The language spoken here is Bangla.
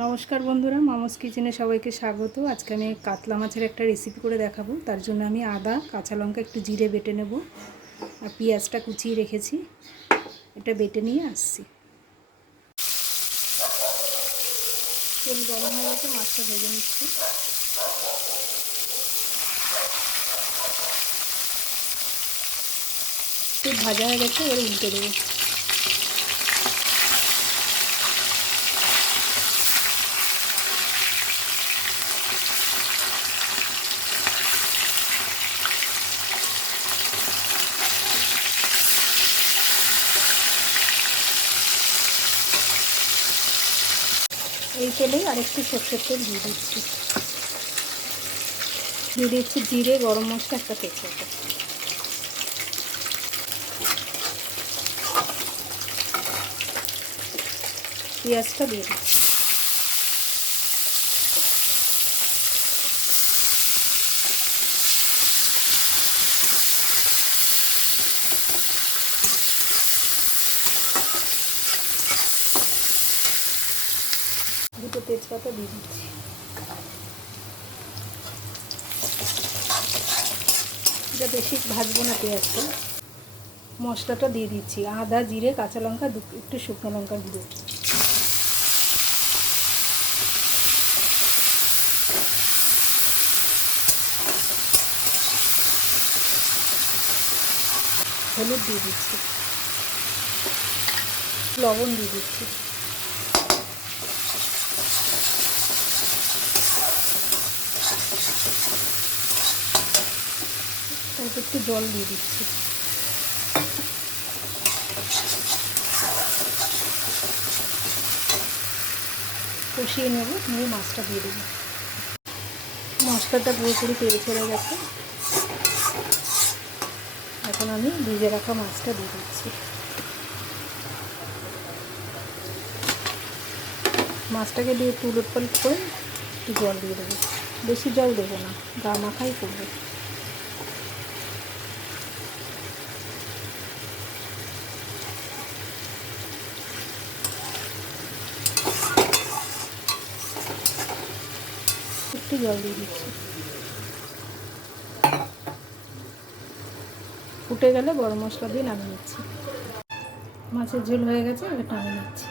নমস্কার বন্ধুরা, মামস কিচেনে সবাইকে স্বাগত। আজকে আমি কাতলা মাছের একটা রেসিপি করে দেখাবো। তার জন্য আমি আদা, কাঁচা লঙ্কা, একটু জিরে বেটে নেব আর পেঁয়াজটা কুচিয়ে রেখেছি। এটা বেটে নিয়ে আসছি। তেল গরম হয়ে গেছে, মাছটা ভেজে নিচ্ছি। ভাজা হয়ে গেছে, এবার উল্টে দেবো। এই তেলেই আরেকটু সর্ষের তেল দিয়ে দিচ্ছি। দিয়ে দিচ্ছি জিরে, গরম মশলা, একটা তেজপাতা। পেঁয়াজটা দিয়ে দিচ্ছি। তেজপাতা দিয়ে দিচ্ছি। এটা বেশি ভাজবো না পেঁয়াজটা। মশলাটা দিয়ে দিচ্ছি। আদা, জিরে, কাঁচা লঙ্কা একটু শুকনো লঙ্কা গুঁড়ো। হলুদ দিয়ে দিচ্ছি। লবণ দিয়ে দিচ্ছি। অল্প একটু জল দিয়ে দিচ্ছি। কষিয়ে নেব নিয়ে মাছটা দিয়ে দেবো। মশলাটা পুরোপুরি তেল ছেড়ে গেছে। এখন আমি ভিজে রাখা মাছটা দিয়ে দিচ্ছি। মাছটাকে দিয়ে একটু করে একটু জল দিয়ে দেবো। বেশি জল দেবো না, গা মাখাই করব। একটু জল দিয়ে দিচ্ছি। ফুটে গেলে গরম মশলা দিয়ে নামিয়ে নিচ্ছি। মাছের ঝোল হয়ে গেছে, এবার নামিয়ে নিচ্ছি।